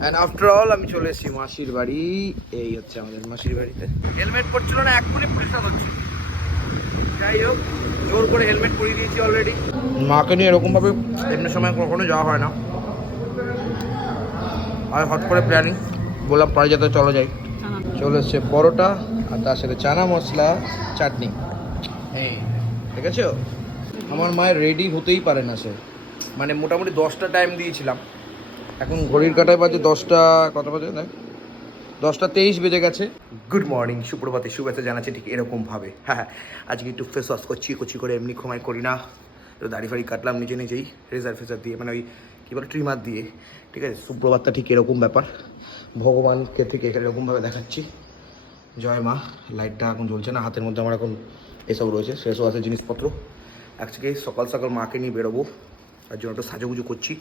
And after all আমি চলে এসেছি মাসির বাড়ি। এই হচ্ছে আমাদের মাসির বাড়িতে। হেলমেট পরছিল না এক্ষুনি পরিষ্কার হচ্ছে যাই হোক, জোর করে হেলমেট পরিয়ে দিয়েছি অলরেডি মাকে নিয়ে এরকমভাবে এমনি সময় কখনো যাওয়া হয় না। আর হট করে প্ল্যানিং বললাম পরে যাতে চলো যাই। চলে এসছে পরোটা, আর তার সাথে চানা মশলা, চাটনি। এই ঠিক আছে আমার মায়ের রেডি হতেই পারে না সে। মানে মোটামুটি দশটা টাইম দিয়েছিলাম। এখন ঘড়ির কাটায় বাজে দশটা কত বাজে? দেখ। দশটা তেইশ বেজে গেছে। গুড মর্নিং সুপ্রভাতে শুভেচ্ছা জানাচ্ছি ঠিক এরকমভাবে হ্যাঁ হ্যাঁ আজকে একটু ফেস ওয়াশ করছি, কচি করে এমনি ঘুমাই করি না। তো দাড়ি ফাড়ি কাটলাম নিজে নিজেই রেজার ফেজার দিয়ে মানে ওই কী বলে ট্রিমার দিয়ে। ঠিক আছে, সুপ্রভাতটা ঠিক এরকম ব্যাপার। ভগবানকে থেকে এরকমভাবে দেখাচ্ছি। জয় মা, লাইটটা এখন জ্বলছে না, হাতের মধ্যে আমার এখন এসব রয়েছে শেষ ওয়াশের জিনিসপত্র। আজকে সকাল সকাল মাকে নিয়ে বেরোবো, তার জন্য একটু সাজুগুজু করছি।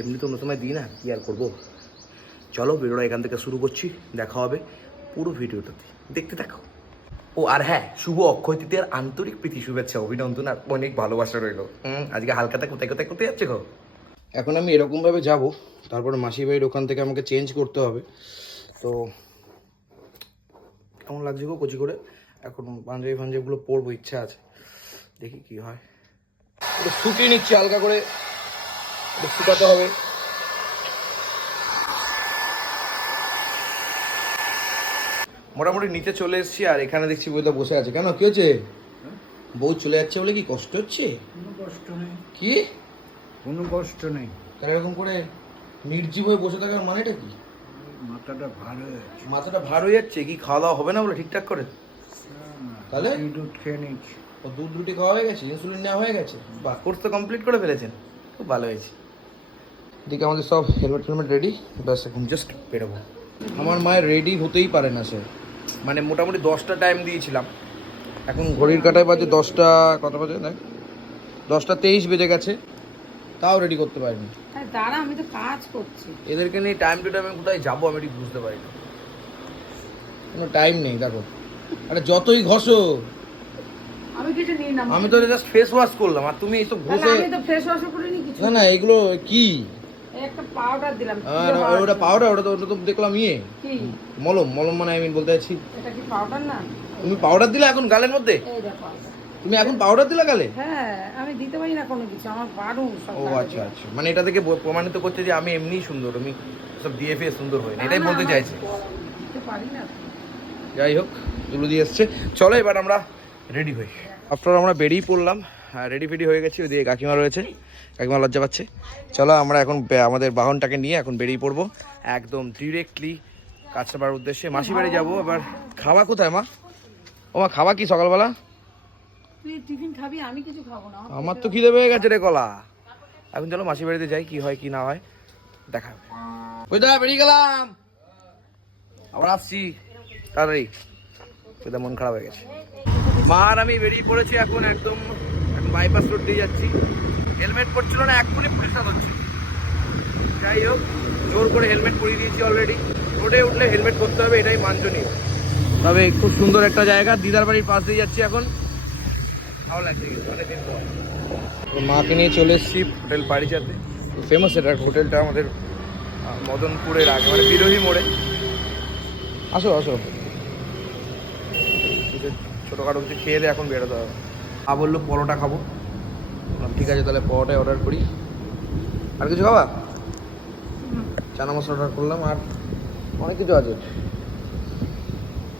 এমনি তো অন্য সময় দিই না, কী আর করব? চলো ভিডিওটা এখান থেকে শুরু করছি, দেখা হবে পুরো ভিডিওটাতে। দেখতে থাকো। ও, আর হ্যাঁ শুভ অক্ষয় তৃতীয়ার আন্তরিক প্রীতি শুভেচ্ছা, অভিনন্দন আর অনেক ভালোবাসা রইল। আজকে হালকাটা কোথায় কোথায় কোথায় যাচ্ছে? গো এখন আমি এরকমভাবে যাব, তারপরে মাসির বাড়ির ওখান থেকে আমাকে চেঞ্জ করতে হবে। তো কেমন লাগছে গো কচি করে? এখন পাঞ্জাবি ফাঞ্জাবিগুলো পরবো, ইচ্ছা আছে। দেখি কি হয়। শুকিয়ে নিচ্ছি হালকা করে। শুকাতে হবে। মোটামুটি নিচে চলে এসেছি আর এখানে দেখছি বইটা বসে আছে। কেন? কি হচ্ছে? বউ চলে যাচ্ছে বলে কি কষ্ট হচ্ছে? কোনো কষ্ট নেই। কি? কোনো কষ্ট নেই। তাহলে এরকম করে নির্জীব হয়ে বসে থাকার মানেটা কি? মাথাটা ভার হয়ে আছে মাথাটা ভার হয়ে যাচ্ছে কি খাওয়া দাওয়া হবে না বলে ঠিকঠাক করে? তাহলে? দুধ খেয়ে নিচ্ছি। ও দুধ রুটি খাওয়া হয়ে গেছে ইনসুলিন নেওয়া হয়ে গেছে? বা কোর্স তো কমপ্লিট করে ফেলেছেন। খুব ভালো হয়েছে। এদিকে আমাদের সব হেলমেট ফেলমেট রেডি ব্যাস এখন জাস্ট বেরোবো। আমার মায়ের রেডি হতেই পারে না সে। মানে মোটামুটি দশটা টাইম দিয়েছিলাম। এখন ঘড়ির কাটায় বাজে দশটা কত বাজে? দেখ দশটা তেইশ বেজে গেছে। তাও রেডি করতে পারিনি। দাঁড়া আমি তো কাজ করছি। এদেরকে নিয়ে টাইম টু টাইমে কোথায় যাব আমি ঠিক বুঝতে পারি না কোনো টাইম নেই দেখো। আরে যতই ঘষো। আমি কিছু নিই না আমি তো জাস্ট ফেস ওয়াশ করলাম। আর তুমি এইসব ঘষে আমি তো ফেস ওয়াশও করিনি কিছু না না এগুলো কি? পাউডার ওটা পাউডার ওটা তো ওটা তো দেখলাম ইয়ে। মলম মলম মানে আমি বলতে চাচ্ছি তুমি পাউডার দিলে এখন গালের মধ্যে? তুমি এখন পাউডার দিলে গালে? হ্যাঁ আমি দিতে পারি না কোনো কিছু আমার বারণ ও আচ্ছা আচ্ছা। মানে এটা থেকে প্রমাণিত করছে যে আমি এমনিই সুন্দর আমি সব দিয়ে ফিয়ে সুন্দর হই এটাই বলতে চাইছি। পারি না। যাই হোক তুলে দিয়ে এসছে। চলো এবার আমরা রেডি হই। আফটার আমরা বেরিয়ে পড়লাম। রেডি ফেডি হয়ে গেছি ওদিকে কাকিমা রয়েছে। কাকিমা লজ্জা পাচ্ছে। চলো আমরা এখন আমাদের বাহনটাকে নিয়ে এখন বেরিয়ে পড়ব। একদম ডিরেক্টলি কাছাপাড়ার উদ্দেশ্যে। মাসি বাড়ি যাব এবার খাওয়া কোথায় মা? ও মা খাওয়া কি সকালবেলা? তুই টিফিন খাবি আমি কিছু খাব আমার তো খিদে পেয়ে গেছে রে কলা। এখন চলো মাসি বাড়িতে যাই কি হয় কি না হয় দেখা হবে। কোথায় বেরিয়ে গেলাম। আবার আসছি তাড়াতাড়ি। মন খারাপ হয়ে গেছে। মা আর আমি বেরিয়ে পড়েছি এখন একদম বাইপাস রোড দিয়ে যাচ্ছি। হেলমেট পরছিল না, এক্ষুনি পরিষ্কার হচ্ছে। যাই হোক, জোর করে হেলমেট পরিয়ে দিয়েছি অলরেডি রোডে উঠলে হেলমেট করতে হবে, এটাই মাঞ্জনীয় তবে খুব সুন্দর একটা জায়গা, দিদার বাড়ির পাশ দিয়ে যাচ্ছি এখন। ভালো লাগছে, অনেকদিন পর। মাকে নিয়ে চলে এসেছি হোটেল পারিজাতে। ফেমাস এটা হোটেলটা আমাদের মদনপুরের আগে মানে বিরোহী মোড়ে। আসো আসো। ছোটোখাটো কিছু খেয়ে দিয়ে এখন বেরোতে হবে। মা বলল পরোটা খাব। ঠিক আছে তাহলে পরোটাই অর্ডার করি। আর কিছু খাবা? চানা মশলা অর্ডার করলাম আর অনেক কিছু আছে।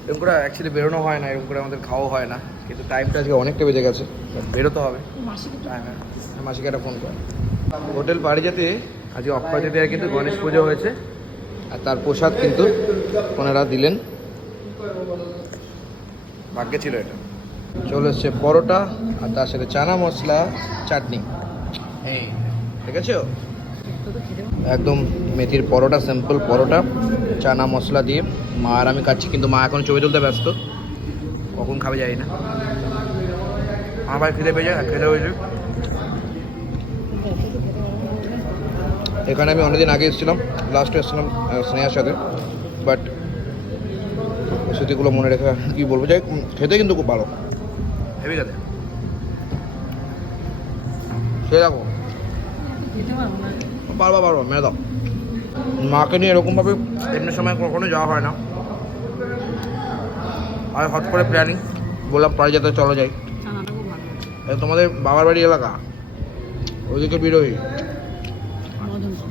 এরকম করে অ্যাকচুয়ালি বেরোনো হয় না এরকম করে আমাদের খাওয়া হয় না। কিন্তু টাইমটা আজকে অনেকটা বেজে গেছে। বেরোতে হবে। মাসিকে হ্যাঁ, হ্যাঁ। একটা ফোন করে। হোটেল পারিজাতে আজকে অক্ষয় তৃতীয়া কিন্তু গণেশ পুজো হয়েছে। আর তার প্রসাদ কিন্তু ওনারা দিলেন। ভাগ্যে ছিল এটা। চলে এসছে পরোটা আর তার সাথে চানা মশলা চাটনি। ঠিক আছে একদম মেথির পরোটা সিম্পল পরোটা চানা মশলা দিয়ে। মা আর আমি খাচ্ছি কিন্তু মা এখন ছবি তুলতে ব্যস্ত। কখন খাবে যাই না। আমার ভাই খিদে পেয়ে যায় খেতে হয়েছে এখানে আমি অনেকদিন আগে এসেছিলাম লাস্টে এসেছিলাম স্নেহার সাথে। বাট স্মৃতিগুলো মনে রেখে কি বলব যাই খেতে কিন্তু খুব ভালো। হেভি খেতে সে দেখো। পারব পারবা মেরে দাও। মাকে নিয়ে এরকমভাবে এমনি সময় কখনো যাওয়া হয় না। আর হট করে প্ল্যানিং বললাম পারিজাতে চলো যাই। চানাটা খুব ভালো এটা তোমাদের বাবার বাড়ি এলাকা? ওইদিকে বিরোহী।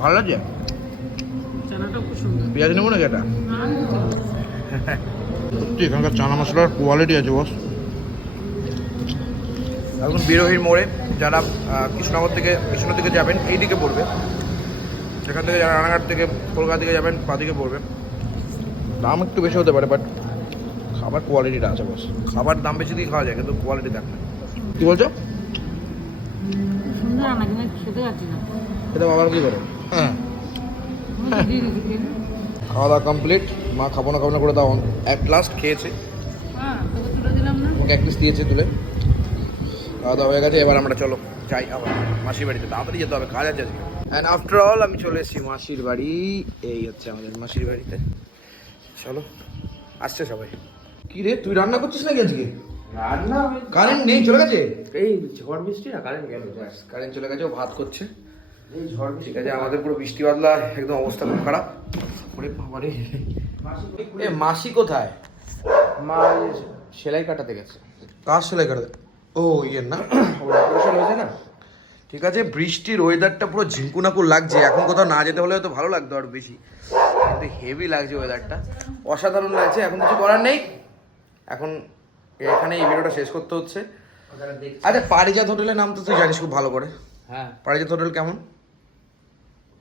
ভালো লাগছে? চানাটাও খুব সুন্দর পেঁয়াজ নেব নাকি এটা? সত্যি এখানকার চানা মশলার কোয়ালিটি আছে বস এখন বিরোহীর মোড়ে যারা কৃষ্ণনগর থেকে কৃষ্ণ থেকে যাবেন এই দিকে পড়বে। সেখান থেকে যারা রানাঘাট থেকে কলকাতা থেকে যাবেন বাদিকে পড়বে। দাম একটু বেশি হতে পারে বাট খাবার কোয়ালিটিটা আছে বস খাবার দাম বেশি দিয়ে খাওয়া যায় কিন্তু কোয়ালিটি দেখ না। কী বলছো? এটা বাবার কী করে? হ্যাঁ। খাওয়া দাওয়া কমপ্লিট মা খাব না খাব না করে দাও অ্যাট লাস্ট খেয়েছে। তুলে দিলাম না। আমাকে এক পিস দিয়েছে তুলে। খাওয়া দাওয়া হয়ে গেছে এবার আমরা চলো যাই আবার মাসির বাড়িতে তাড়াতাড়ি যেতে হবে কাজ আছে। আজকে অ্যান্ড আফটার অল আমি চলে এসেছি মাসির বাড়ি এই হচ্ছে আমাদের মাসির বাড়িতে। চলো আসছে সবাই। কি রে তুই রান্না করছিস নাকি আজকে? রান্না কারেন্ট নেই চলে গেছে? এই ঝড় বৃষ্টি না কারেন্ট গেল কারেন্ট চলে গেছে ও ভাত করছে। ঝড় ঠিক আছে আমাদের পুরো বৃষ্টি বাদলা একদম অবস্থা খুব খারাপ। ওরে বাবারে। এ মাসি কোথায়? মা সেলাই কাটাতে গেছে। কার সেলাই কাটে ও ইয়ে না। ওর অপারেশন হয়েছে না? ঠিক আছে বৃষ্টির ওয়েদারটা পুরো ঝিঙ্কুনাকুর লাগছে। এখন কোথাও না যেতে হলে হয়তো ভালো লাগতো আর বেশি। কিন্তু হেভি লাগছে ওয়েদারটা অসাধারণ লাগছে এখন কিছু করার নেই। এখন এখানে এই ভিডিওটা শেষ করতে হচ্ছে। আচ্ছা পারিজাত হোটেলের নাম তো তুই জানিস খুব ভালো করে। হ্যাঁ। পারিজাত হোটেল কেমন?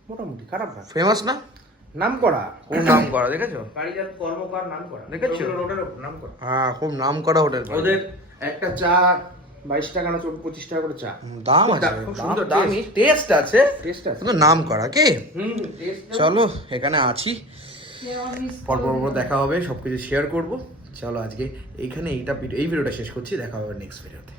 মোটামুটি খারাপ না। ফেমাস না? নাম করা খুব নাম করা দেখেছ? পারিজাত কর্মকার নাম করা দেখেছ? রোডের নাম করা হ্যাঁ খুব নাম করা হোটেল। ওদের একটা চা বাইশ টাকা না পঁচিশ টাকা করে চা। দাম আছে দাম টেস্ট আছে। টেস্ট আছে। নাম করা কে? চলো এখানে আছি। পর পর দেখা হবে সব কিছু শেয়ার করব। চলো আজকে এইখানে এইটা এই ভিডিওটা শেষ করছি দেখা হবে নেক্সট ভিডিওতে